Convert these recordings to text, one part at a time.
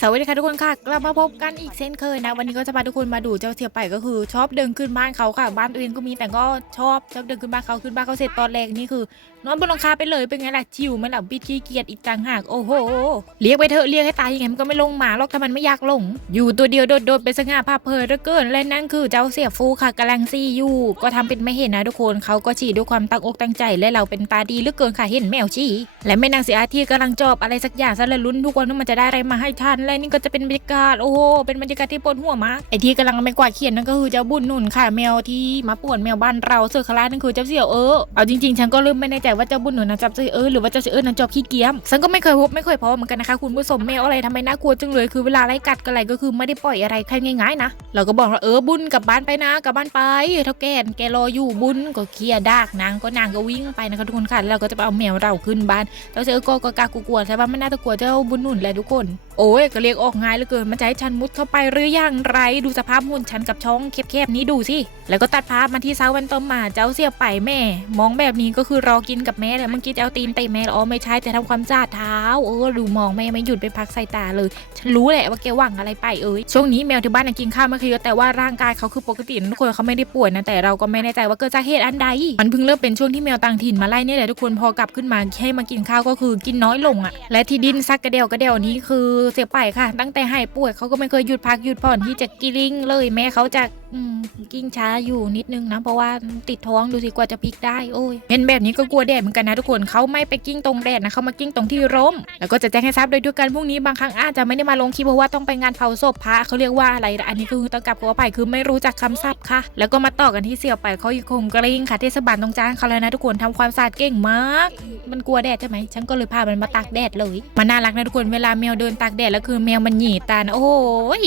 สวัสดีค่ะทุกคนค่ะกลับมาพบกันอีกเช่นเคยนะ วันนี้ก็จะพาทุกคนมาดูเจ้าเสียไปก็คือ ชอบเดินขึ้นบ้านเขาค่ะ บ้านตัวเองก็มีแต่ก็ชอบชอบเดินขึ้นบ้านเขาขึ้นบ้านเขาเสร็จตอนแรกนี่คือนอนบนหลังคาไปเลยเป็นไงล่ะชิวไหมล่ะบิดขี้เกียจอีกต่างหากโอ้โหเรียกไปเถอะเรียกให้ตายยังไงมันก็ไม่ลงมาหรอกถ้ามันไม่อยากลง อยู่ตัวเดียวโดดๆไปสง่าผ่าเผยเหลือเกินและนั่นคือเจ้าเสียฟูค่ะกำลังซี่อยู่ ก็ทำเป็นไม่เห็นนะทุกคนเขาก็ฉี่ด้วยความตั้งอกตั้งใจและเราเป็นตาดีเหลือเกินค่ะเห็นแมวฉี่และแม่นางเสียอาที่กำลังจอบอะไรสักอย่างซะและลุ้นทุกวันว่ามันจะได้อะไรมาให้ทันและนี่ก็จะเป็นบรรยากาศโอ้โหเป็นบรรยากาศที่ปวดหัวมากไอที่กำลังไม่กวาดเขียนนั่นก็คือเจ้าบุญนุ่นค่ะแมวที่มาป่วนแมวบ้านเราเสือคลานั่นคือเจ้าเสี่ยวเออเอาจริงๆฉันก็เริ่มไม่แน่ใจว่าเจ้าบุญนุ่นนะจับเสี่ยวเออหรือว่าเจ้าเสี่ยวเออนั้นจอบขี้เกียจฉันก็ไม่เคยพบไม่เคยพบเหมือนกันนะคะคุณผู้ชมแมวอะไรทำไมน่ากลัวจังเลยคือเวลาไล่กัดกันอะไรก็คือไม่ได้ปล่อยอะไรใครง่ายๆนะเราก็บอกว่าเออบุญกลับบ้านไปนะกลับบ้านไปเท่าแก่แกรออยู่บุญก็เคลียร์ดากนางก็นางก็วิ่งไปนะคะทุกคนค่ะแล้วเราก็จะไปเอาแมวเราขึ้นบ้านเจ้าเสี่ยวเอก็ก็กากลัวใช่ปะไม่น่าจะกลัวเจ้าบุญนุนแหละทุกคนโอ้ยก็เรียกออกง่ายเหลือเกินมันจะให้ฉันมุดเข้าไปหรือยังไร ดูสภาพหุ่นฉันกับช่องแคบๆนี้ดูสิแล้วก็ตัดภาพมาที่เช้าวันต่อมาเจ้าเสียไปแม่ มองแบบนี้ก็คือรอกินกับแม่เลยเมื่อกี้จะเอาตีนเตะแม่เหรออ๋อไม่ใช่แต่ทำความสะอาดเท้าเออดูมองแม่ไม่หยุดไปพักสายตาเลย ฉันรู้แหละว่าแกหวังอะไรไปเอ้ยช่วงนี้แมวที่บ้านกินข้าวไม่เคยแต่ว่าร่างกายเขาคือปกติทุกคนเขาไม่ได้ป่วยนะแต่เราก็ไม่แน่ใจว่าเกิดจากเหตุอันใดมันเพิ่งเริ่มเป็นช่วงที่แมวต่างถิ่นมาไล่เนี่ยแหละทุกคนพอกลับขึ้นมาให้มากินข้าวก็คือกินน้อยลงอะและที่ดินซักกระเดวกระเดวนี้คือเสียไปค่ะ ตั้งแต่หายป่วยเขาก็ไม่เคยหยุดพักหยุดผ่อนที่จะกิลิงเลยแม้เขาจะอืมกิ้งช้าอยู่นิดนึงนะ เพราะว่าติดท้องดูสิกว่าจะพลิกได้โอ้ยเห็นแบบนี้ก็กลัวแดดเหมือนกันนะทุกคนเขาไม่ไปกิ้งตรงแดดนะเขามากิ้งตรงที่ร่ม แล้วก็จะแจ้งให้ทราบโดยด้วยกันพรุ่งนี้บางครั้งอาจจะไม่ได้มาลงคลิปเพราะว่าต้องไปงานเผาศพพระเขาเรียกว่าอะไรนะอันนี้คือต้องกลับขออภัยคือไม่รู้จักคำศัพท์ค่ะ แล้วก็มาต่อกันที่เสี่ยวไปเขายังคงกริ่งค่ะเทศบาลตรงจ้างเขาแล้วนะทุกคนทำความสะอาดเก่งมาก มันกลัวแดดใช่ไหมฉันก็เลยพามันมาตากแดดเลยมันน่ารักนะทุกคนเวลาแมวเดินตากแดดแล้วคือแมวมันหยีตานะโอ้โห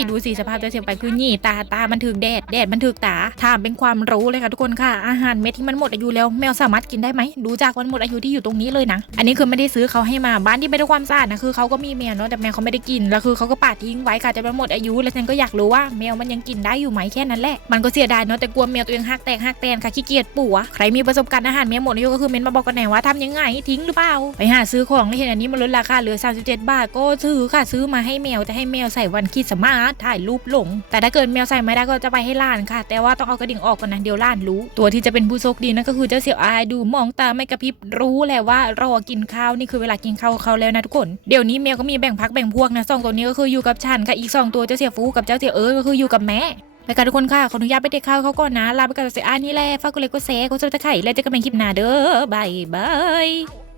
ดูสิสภาพเจ้าเสี่ยวไปคือหยีตาตามันถึกแดดแดดมันถึกตาถามเป็นความรู้เลยค่ะทุกคนค่ะ อาหารเม็ดที่มันหมดอายุแล้วแมวสามารถกินได้ไหมดูจากวันหมดอายุที่อยู่ตรงนี้เลยนะ อันนี้คือไม่ได้ซื้อเขาให้มาบ้านที่ไม่ได้ความสะอาดนะคือเขาก็มีแมวเนาะแต่แมวเขาไม่ได้กินแล้วคือเขาก็ปาดทิ้งไว้ค่ะจะมันหมดอายุ แล้วฉันก็อยากรู้ว่าแมวมันยังกินได้อยู่ไหมแค่นั้นแหละมันก็เสียดายเนาะแต่กลัวแมวตัวเองหักแตกหักแตนค่ะขี้เกียจปู่อะใครมีประสบการณ์อาหารแมวหมดอายุก็คือเม้นมาบอกกันแหน่ว่าทำยังไงทิ้งหรือเปล่าไปหาซื้อของแล้วเห็นอันนี้มันลดราคาเหลือ 37 บาทก็ซื้อค่ะซื้อมาให้แมวจะให้แมวใส่วันคิดสมาร์ทถ่ายรูปลง แต่ถ้าเกิดแมวใส่ไม่ได้ก็จะไปให้ล้านค่ะ แต่ว่าต้องเอากระดิ่งออกก่อนนะเดี๋ยวล้านรู้ ตัวที่จะเป็นผู้โชคดีนั่นก็คือเจ้าเสี่ยวอายดูมองตาไม่กระพริบรู้แหละว่ารอกินข้าวนี่คือเวลากินข้าวเขาแล้วนะทุกคนเดี๋ยวนี้แมวก็มีแบ่งพักแบ่งพวกนะสองตัวนี้ก็คืออยู่กับฉันค่ะอีกสองตัวเจ้าเสี่ยวฟูกับเจ้าเสี่ยวเอิร์ก็คืออยู่กับแม่ไปกันทุกคนค่ะ ขออนุญาตไปเด็กข้าวเขาก่อนนะ ลาไปกับเสียอานี่แหละ ฝากกดไลค์กดแชร์กดซับสไครต์แล้วเจอกันใหม่คลิปหน้าเด้อบายบาย